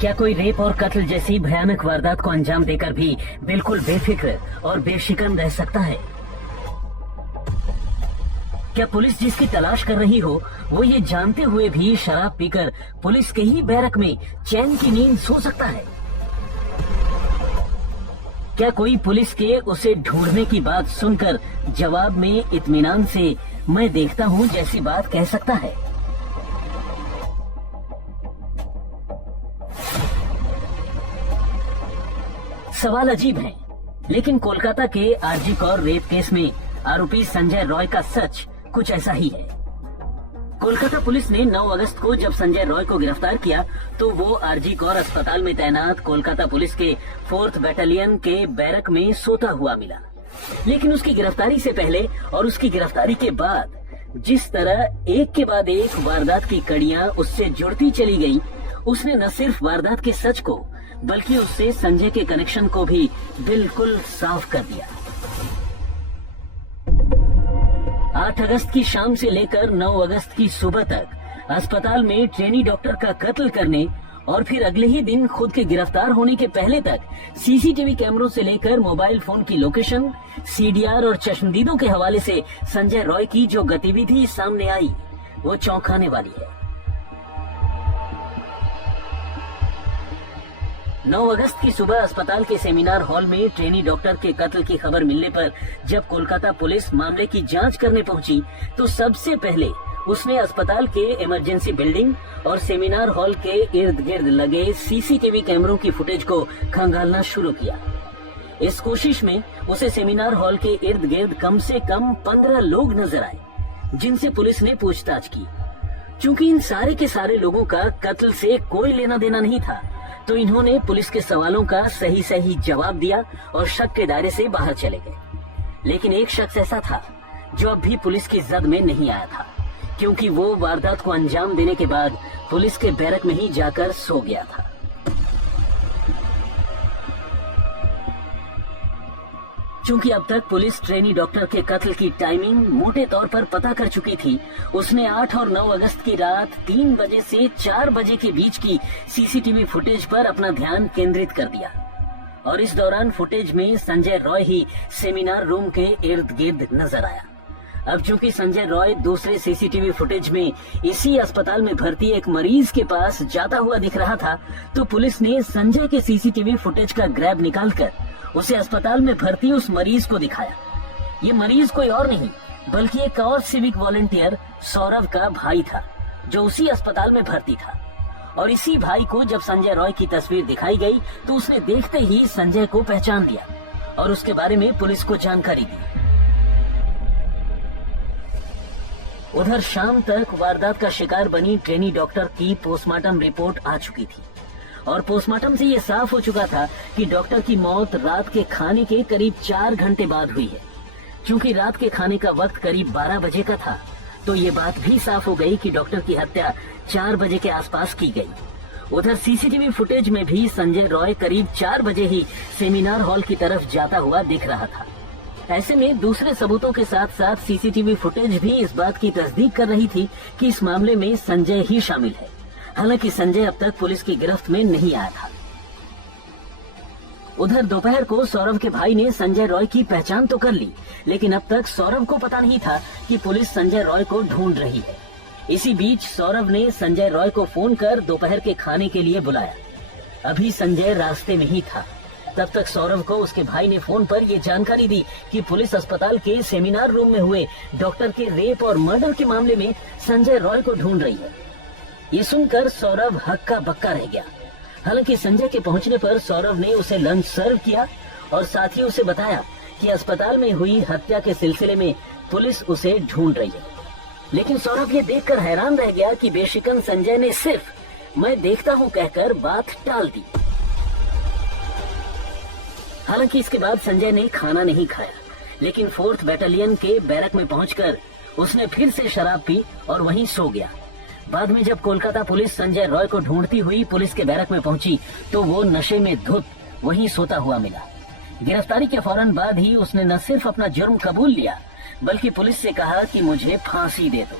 क्या कोई रेप और कत्ल जैसी भयानक वारदात को अंजाम देकर भी बिल्कुल बेफिक्र और बेशिकन रह सकता है? क्या पुलिस जिसकी तलाश कर रही हो वो ये जानते हुए भी शराब पीकर पुलिस के ही बैरक में चैन की नींद सो सकता है? क्या कोई पुलिस के उसे ढूंढने की बात सुनकर जवाब में इत्मीनान से मैं देखता हूं जैसी बात कह सकता है? सवाल अजीब है, लेकिन कोलकाता के आरजी कौर रेप केस में आरोपी संजय रॉय का सच कुछ ऐसा ही है। कोलकाता पुलिस ने 9 अगस्त को जब संजय रॉय को गिरफ्तार किया तो वो आरजी कौर अस्पताल में तैनात कोलकाता पुलिस के 4th बटालियन के बैरक में सोता हुआ मिला। लेकिन उसकी गिरफ्तारी से पहले और उसकी गिरफ्तारी के बाद जिस तरह एक के बाद एक वारदात की कड़ियां उससे जुड़ती चली गई, उसने न सिर्फ वारदात के सच को बल्कि उससे संजय के कनेक्शन को भी बिल्कुल साफ कर दिया। 8 अगस्त की शाम से लेकर 9 अगस्त की सुबह तक अस्पताल में ट्रेनी डॉक्टर का कत्ल करने और फिर अगले ही दिन खुद के गिरफ्तार होने के पहले तक सीसीटीवी कैमरों से लेकर मोबाइल फोन की लोकेशन, सीडीआर और चश्मदीदों के हवाले से संजय रॉय की जो गतिविधि सामने आई वो चौंकाने वाली है। 9 अगस्त की सुबह अस्पताल के सेमिनार हॉल में ट्रेनी डॉक्टर के कत्ल की खबर मिलने पर जब कोलकाता पुलिस मामले की जांच करने पहुंची तो सबसे पहले उसने अस्पताल के इमरजेंसी बिल्डिंग और सेमिनार हॉल के इर्द गिर्द लगे सीसीटीवी कैमरों की फुटेज को खंगालना शुरू किया। इस कोशिश में उसे सेमिनार हॉल के इर्द गिर्द कम से कम 15 लोग नजर आए जिनसे पुलिस ने पूछताछ की। चूंकि इन सारे के सारे लोगों का कत्ल से कोई लेना देना नहीं था तो इन्होंने पुलिस के सवालों का सही सही जवाब दिया और शक के दायरे से बाहर चले गए। लेकिन एक शख्स ऐसा था जो अब भी पुलिस की जद में नहीं आया था, क्योंकि वो वारदात को अंजाम देने के बाद पुलिस के बैरक में ही जाकर सो गया था। चूंकि अब तक पुलिस ट्रेनी डॉक्टर के कत्ल की टाइमिंग मोटे तौर पर पता कर चुकी थी, उसने 8 और 9 अगस्त की रात 3 बजे से 4 बजे के बीच की सीसीटीवी फुटेज पर अपना ध्यान केंद्रित कर दिया और इस दौरान फुटेज में संजय रॉय ही सेमिनार रूम के इर्द गिर्द नजर आया। अब चूंकि संजय रॉय दूसरे सीसीटीवी फुटेज में इसी अस्पताल में भर्ती एक मरीज के पास जाता हुआ दिख रहा था तो पुलिस ने संजय के सीसीटीवी फुटेज का ग्रैब निकालकर उसे अस्पताल में भर्ती उस मरीज को दिखाया। ये मरीज कोई और नहीं बल्कि एक और सिविक वॉलंटियर सौरभ का भाई था जो उसी अस्पताल में भर्ती था। और इसी भाई को जब संजय रॉय की तस्वीर दिखाई गई तो उसने देखते ही संजय को पहचान लिया और उसके बारे में पुलिस को जानकारी दी। उधर शाम तक वारदात का शिकार बनी ट्रेनी डॉक्टर की पोस्टमार्टम रिपोर्ट आ चुकी थी और पोस्टमार्टम से ये साफ हो चुका था कि डॉक्टर की मौत रात के खाने के करीब 4 घंटे बाद हुई है। क्योंकि रात के खाने का वक्त करीब 12 बजे का था तो ये बात भी साफ हो गई कि डॉक्टर की हत्या 4 बजे के आसपास की गई। उधर सीसीटीवी फुटेज में भी संजय रॉय करीब 4 बजे ही सेमिनार हॉल की तरफ जाता हुआ दिख रहा था। ऐसे में दूसरे सबूतों के साथ साथ सीसीटीवी फुटेज भी इस बात की तस्दीक कर रही थी कि इस मामले में संजय ही शामिल है। हालांकि संजय अब तक पुलिस की गिरफ्त में नहीं आया था। उधर दोपहर को सौरभ के भाई ने संजय रॉय की पहचान तो कर ली, लेकिन अब तक सौरभ को पता नहीं था कि पुलिस संजय रॉय को ढूंढ रही है। इसी बीच सौरभ ने संजय रॉय को फोन कर दोपहर के खाने के लिए बुलाया। अभी संजय रास्ते में ही था। तब तक सौरभ को उसके भाई ने फोन पर यह जानकारी दी कि पुलिस अस्पताल के सेमिनार रूम में हुए डॉक्टर के रेप और मर्डर के मामले में संजय रॉय को ढूंढ रही है। ये सुनकर सौरभ हक्का बक्का रह गया। हालांकि संजय के पहुंचने पर सौरभ ने उसे लंच सर्व किया और साथ ही उसे बताया कि अस्पताल में हुई हत्या के सिलसिले में पुलिस उसे ढूंढ रही है। लेकिन सौरभ ये देखकर हैरान रह गया कि बेशिकन संजय ने सिर्फ मैं देखता हूं कहकर बात टाल दी। हालांकि इसके बाद संजय ने खाना नहीं खाया, लेकिन 4th बटालियन के बैरक में पहुंचकर उसने फिर से शराब पी और वहीं सो गया। बाद में जब कोलकाता पुलिस संजय रॉय को ढूंढती हुई पुलिस के बैरक में पहुंची तो वो नशे में धुत वहीं सोता हुआ मिला। गिरफ्तारी के फौरन बाद ही उसने न सिर्फ अपना जुर्म कबूल लिया बल्कि पुलिस से कहा कि मुझे फांसी दे दो।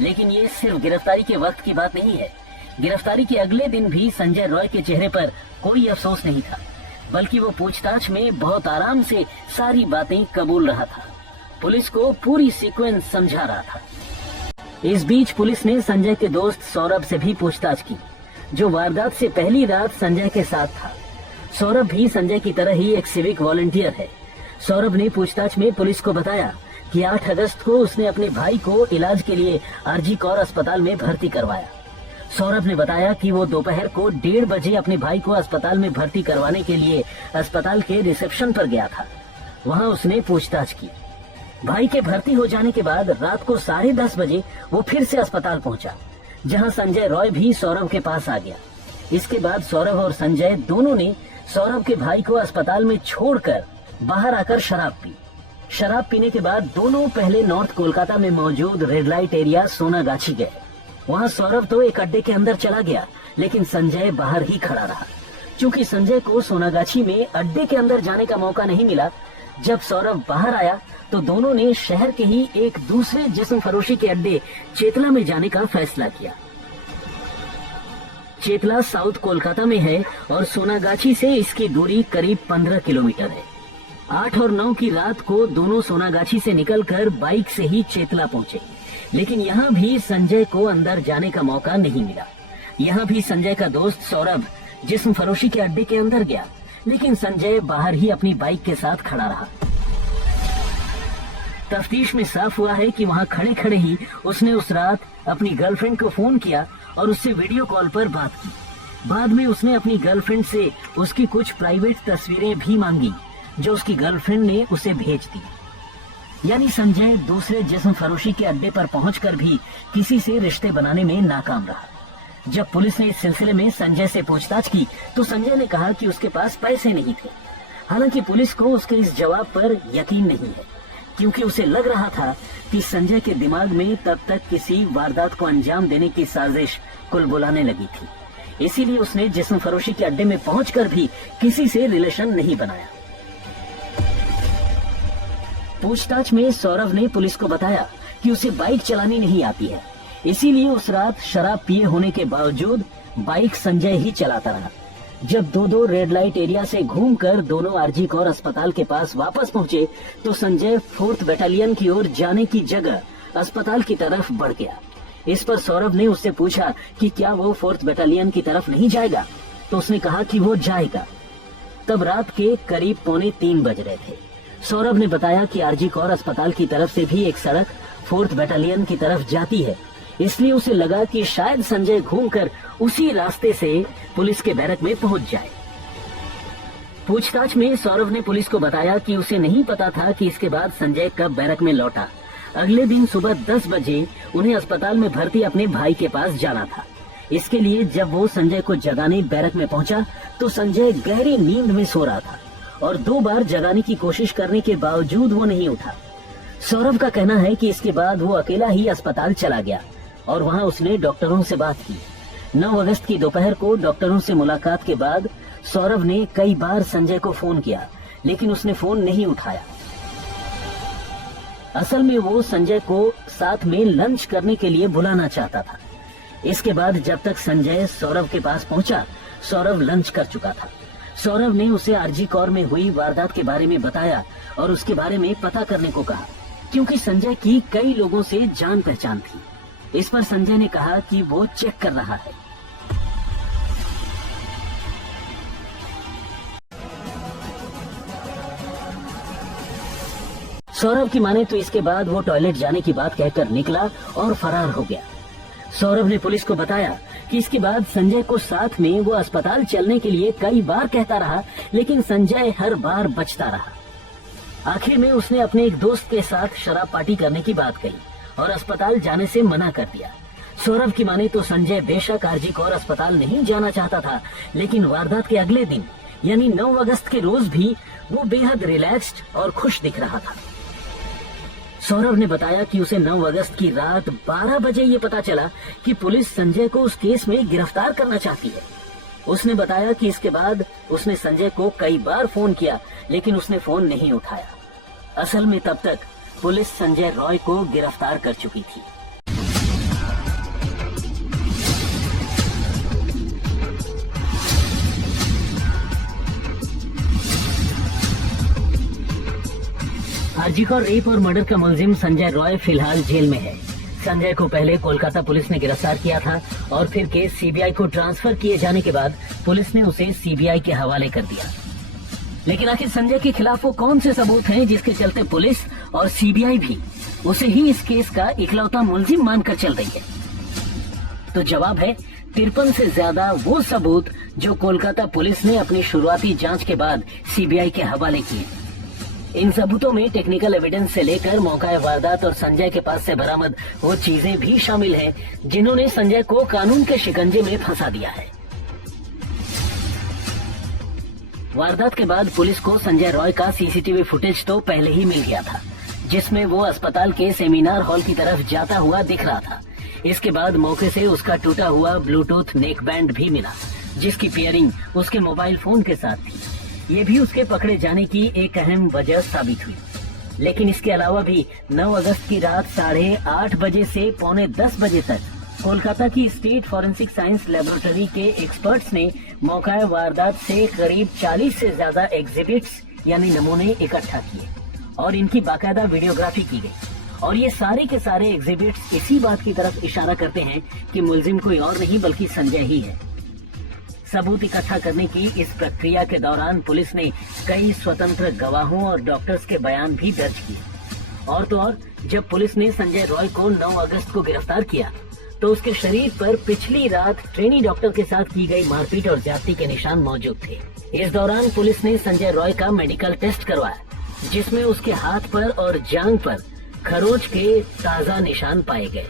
लेकिन ये सिर्फ गिरफ्तारी के वक्त की बात नहीं है, गिरफ्तारी के अगले दिन भी संजय रॉय के चेहरे पर कोई अफसोस नहीं था, बल्कि वो पूछताछ में बहुत आराम से सारी बातें कबूल रहा था। पुलिस को पूरी सीक्वेंस समझा रहा था। इस बीच पुलिस ने संजय के दोस्त सौरभ से भी पूछताछ की, जो वारदात से पहली रात संजय के साथ था। सौरभ भी संजय की तरह ही एक सिविक वॉलंटियर है। सौरभ ने पूछताछ में पुलिस को बताया कि 8 अगस्त को उसने अपने भाई को इलाज के लिए आरजी कौर अस्पताल में भर्ती करवाया। सौरभ ने बताया कि वो दोपहर को 1:30 बजे अपने भाई को अस्पताल में भर्ती करवाने के लिए अस्पताल के रिसेप्शन पर गया था। वहां उसने पूछताछ की। भाई के भर्ती हो जाने के बाद रात को 10:30 बजे वो फिर से अस्पताल पहुंचा, जहां संजय रॉय भी सौरभ के पास आ गया। इसके बाद सौरभ और संजय दोनों ने सौरभ के भाई को अस्पताल में छोड़कर बाहर आकर शराब पी। शराब पीने के बाद दोनों पहले नॉर्थ कोलकाता में मौजूद रेड लाइट एरिया सोनागाछी गए। वहां सौरभ तो एक अड्डे के अंदर चला गया, लेकिन संजय बाहर ही खड़ा रहा। चूंकि संजय को सोनागाछी में अड्डे के अंदर जाने का मौका नहीं मिला, जब सौरभ बाहर आया तो दोनों ने शहर के ही एक दूसरे जिस्म फरोशी के अड्डे चेतला में जाने का फैसला किया। चेतला साउथ कोलकाता में है और सोनागाछी से इसकी दूरी करीब 15 किलोमीटर है। 8 और 9 की रात को दोनों सोनागाछी से निकलकर बाइक से ही चेतला पहुंचे, लेकिन यहाँ भी संजय को अंदर जाने का मौका नहीं मिला। यहाँ भी संजय का दोस्त सौरभ जिस्म फरोशी के अड्डे के अंदर गया, लेकिन संजय बाहर ही अपनी बाइक के साथ खड़ा रहा। तफ्तीश में साफ हुआ है कि वहां खड़े खड़े ही उसने उस रात अपनी गर्लफ्रेंड को फोन किया और उससे वीडियो कॉल पर बात की। बाद में उसने अपनी गर्लफ्रेंड से उसकी कुछ प्राइवेट तस्वीरें भी मांगी, जो उसकी गर्लफ्रेंड ने उसे भेज दी। यानी संजय दूसरे जिस्म फरोशी के अड्डे पर पहुंचकर भी किसी से रिश्ते बनाने में नाकाम रहा। जब पुलिस ने इस सिलसिले में संजय से पूछताछ की तो संजय ने कहा कि उसके पास पैसे नहीं थे। हालांकि पुलिस को उसके इस जवाब पर यकीन नहीं है, क्योंकि उसे लग रहा था कि संजय के दिमाग में तब तक किसी वारदात को अंजाम देने की साजिश कुलबुलाने लगी थी। इसीलिए उसने जिस्म फरोशी के अड्डे में पहुंचकर भी किसी से रिलेशन नहीं बनाया। पूछताछ में सौरभ ने पुलिस को बताया कि उसे बाइक चलानी नहीं आती है, इसीलिए उस रात शराब पिए होने के बावजूद बाइक संजय ही चलाता रहा। जब दो रेड लाइट एरिया से घूमकर दोनों आरजी कौर अस्पताल के पास वापस पहुंचे तो संजय 4th बटालियन की ओर जाने की जगह अस्पताल की तरफ बढ़ गया। इस पर सौरभ ने उससे पूछा कि क्या वो 4th बटालियन की तरफ नहीं जाएगा, तो उसने कहा कि वो जाएगा। तब रात के करीब 2:45 बज रहे थे। सौरभ ने बताया कि आरजी कौर अस्पताल की तरफ से भी एक सड़क 4th बटालियन की तरफ जाती है, इसलिए उसे लगा कि शायद संजय घूमकर उसी रास्ते से पुलिस के बैरक में पहुंच जाए। पूछताछ में सौरभ ने पुलिस को बताया कि उसे नहीं पता था कि इसके बाद संजय कब बैरक में लौटा। अगले दिन सुबह 10 बजे उन्हें अस्पताल में भर्ती अपने भाई के पास जाना था। इसके लिए जब वो संजय को जगाने बैरक में पहुंचा तो संजय गहरी नींद में सो रहा था और 2 बार जगाने की कोशिश करने के बावजूद वो नहीं उठा। सौरभ का कहना है कि इसके बाद वो अकेला ही अस्पताल चला गया और वहां उसने डॉक्टरों से बात की। 9 अगस्त की दोपहर को डॉक्टरों से मुलाकात के बाद सौरभ ने कई बार संजय को फोन किया, लेकिन उसने फोन नहीं उठाया। असल में वो संजय को साथ में लंच करने के लिए बुलाना चाहता था। इसके बाद जब तक संजय सौरभ के पास पहुंचा, सौरभ लंच कर चुका था। सौरभ ने उसे आरजी कौर में हुई वारदात के बारे में बताया और उसके बारे में पता करने को कहा, क्योंकि संजय की कई लोगों से जान पहचान थी। इस पर संजय ने कहा कि वो चेक कर रहा है। सौरभ की माने तो इसके बाद वो टॉयलेट जाने की बात कहकर निकला और फरार हो गया। सौरभ ने पुलिस को बताया कि इसके बाद संजय को साथ में वो अस्पताल चलने के लिए कई बार कहता रहा, लेकिन संजय हर बार बचता रहा। आखिर में उसने अपने एक दोस्त के साथ शराब पार्टी करने की बात कही और अस्पताल जाने से मना कर दिया। सौरभ की माने तो संजय बेशक आरजी कौर अस्पताल नहीं जाना चाहता था, लेकिन वारदात के अगले दिन यानी 9 अगस्त के रोज भी वो बेहद रिलैक्स्ड और खुश दिख रहा था। सौरभ ने बताया कि उसे 9 अगस्त की रात 12 बजे ये पता चला कि पुलिस संजय को उस केस में गिरफ्तार करना चाहती है। उसने बताया कि इसके बाद उसने संजय को कई बार फोन किया, लेकिन उसने फोन नहीं उठाया। असल में तब तक पुलिस संजय रॉय को गिरफ्तार कर चुकी थी। आरजीकर रेप और मर्डर का मुलजिम संजय रॉय फिलहाल जेल में है। संजय को पहले कोलकाता पुलिस ने गिरफ्तार किया था और फिर केस सीबीआई को ट्रांसफर किए जाने के बाद पुलिस ने उसे सीबीआई के हवाले कर दिया। लेकिन आखिर संजय के खिलाफ वो कौन से सबूत हैं जिसके चलते पुलिस और सीबीआई भी उसे ही इस केस का इकलौता मुलजिम मानकर चल रही है? तो जवाब है 53 से ज्यादा वो सबूत जो कोलकाता पुलिस ने अपनी शुरुआती जांच के बाद सीबीआई के हवाले किए। इन सबूतों में टेक्निकल एविडेंस से लेकर मौका वारदात और संजय के पास से बरामद वो चीजें भी शामिल हैं जिन्होंने संजय को कानून के शिकंजे में फंसा दिया है। वारदात के बाद पुलिस को संजय रॉय का सीसीटीवी फुटेज तो पहले ही मिल गया था, जिसमें वो अस्पताल के सेमिनार हॉल की तरफ जाता हुआ दिख रहा था। इसके बाद मौके से उसका टूटा हुआ ब्लूटूथ नेक बैंड भी मिला, जिसकी पेयरिंग उसके मोबाइल फोन के साथ थी। ये भी उसके पकड़े जाने की एक अहम वजह साबित हुई। लेकिन इसके अलावा भी 9 अगस्त की रात 8:30 बजे से 9:45 बजे तक कोलकाता की स्टेट फॉरेंसिक साइंस लेबोरेटरी के एक्सपर्ट्स ने मौका वारदात से करीब 40 से ज्यादा एग्जिबिट्स यानी नमूने इकट्ठा किए और इनकी बाकायदा वीडियोग्राफी की गई। और ये सारे के सारे एग्जिबिट्स इसी बात की तरफ इशारा करते हैं कि मुलजिम कोई और नहीं बल्कि संजय ही है। सबूत इकट्ठा करने की इस प्रक्रिया के दौरान पुलिस ने कई स्वतंत्र गवाहों और डॉक्टर्स के बयान भी दर्ज किए। और तो और जब पुलिस ने संजय रॉय को 9 अगस्त को गिरफ्तार किया तो उसके शरीर पर पिछली रात ट्रेनी डॉक्टर के साथ की गई मारपीट और ज्यादती के निशान मौजूद थे। इस दौरान पुलिस ने संजय रॉय का मेडिकल टेस्ट करवाया, जिसमें उसके हाथ पर और जांघ पर खरोच के ताजा निशान पाए गए।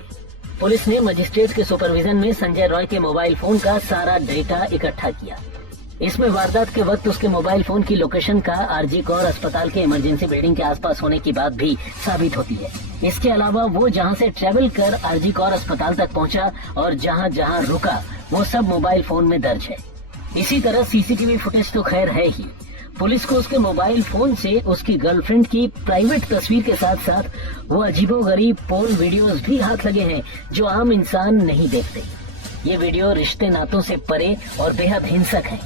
पुलिस ने मजिस्ट्रेट के सुपरविजन में संजय रॉय के मोबाइल फोन का सारा डेटा इकट्ठा किया। इसमें वारदात के वक्त उसके मोबाइल फोन की लोकेशन का आरजी कौर अस्पताल के इमरजेंसी बिल्डिंग के आसपास होने की बात भी साबित होती है। इसके अलावा वो जहां से ट्रेवल कर आरजी कौर अस्पताल तक पहुंचा और जहां जहां रुका वो सब मोबाइल फोन में दर्ज है। इसी तरह सीसीटीवी फुटेज तो खैर है ही। पुलिस को उसके मोबाइल फोन से उसकी गर्लफ्रेंड की प्राइवेट तस्वीर के साथ साथ वो अजीबोगरीब पोर्न वीडियोस भी हाथ लगे हैं जो आम इंसान नहीं देखते। ये वीडियो रिश्ते नातों से परे और बेहद हिंसक है।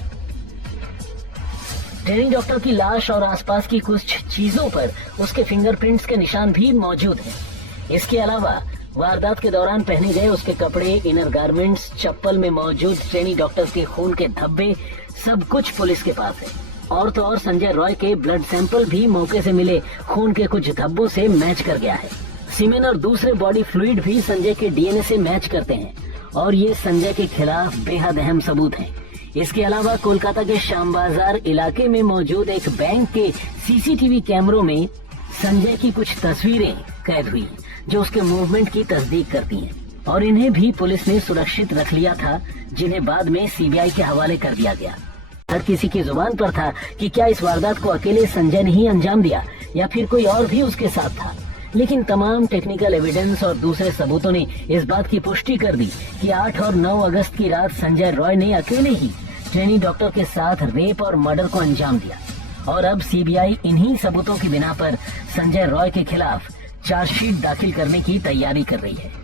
ट्रेनी डॉक्टर की लाश और आसपास की कुछ चीजों पर उसके फिंगरप्रिंट्स के निशान भी मौजूद हैं। इसके अलावा वारदात के दौरान पहने गए उसके कपड़े, इनर गारमेंट्स, चप्पल में मौजूद ट्रेनी डॉक्टर के खून के धब्बे सब कुछ पुलिस के पास है। और तो और संजय रॉय के ब्लड सैंपल भी मौके से मिले खून के कुछ धब्बों से मैच कर गया है। सीमेन और दूसरे बॉडी फ्लूइड भी संजय के डीएनए से मैच करते हैं और ये संजय के खिलाफ बेहद अहम सबूत हैं। इसके अलावा कोलकाता के श्याम बाजार इलाके में मौजूद एक बैंक के सीसीटीवी कैमरों में संजय की कुछ तस्वीरें कैद हुई जो उसके मूवमेंट की तस्दीक करती हैं और इन्हें भी पुलिस ने सुरक्षित रख लिया था, जिन्हें बाद में सीबीआई के हवाले कर दिया गया। हर किसी की जुबान पर था कि क्या इस वारदात को अकेले संजय ने ही अंजाम दिया या फिर कोई और भी उसके साथ था। लेकिन तमाम टेक्निकल एविडेंस और दूसरे सबूतों ने इस बात की पुष्टि कर दी कि 8 और 9 अगस्त की रात संजय रॉय ने अकेले ही ट्रेनी डॉक्टर के साथ रेप और मर्डर को अंजाम दिया। और अब सीबीआई इन्हीं सबूतों की बिना पर संजय रॉय के खिलाफ चार्जशीट दाखिल करने की तैयारी कर रही है।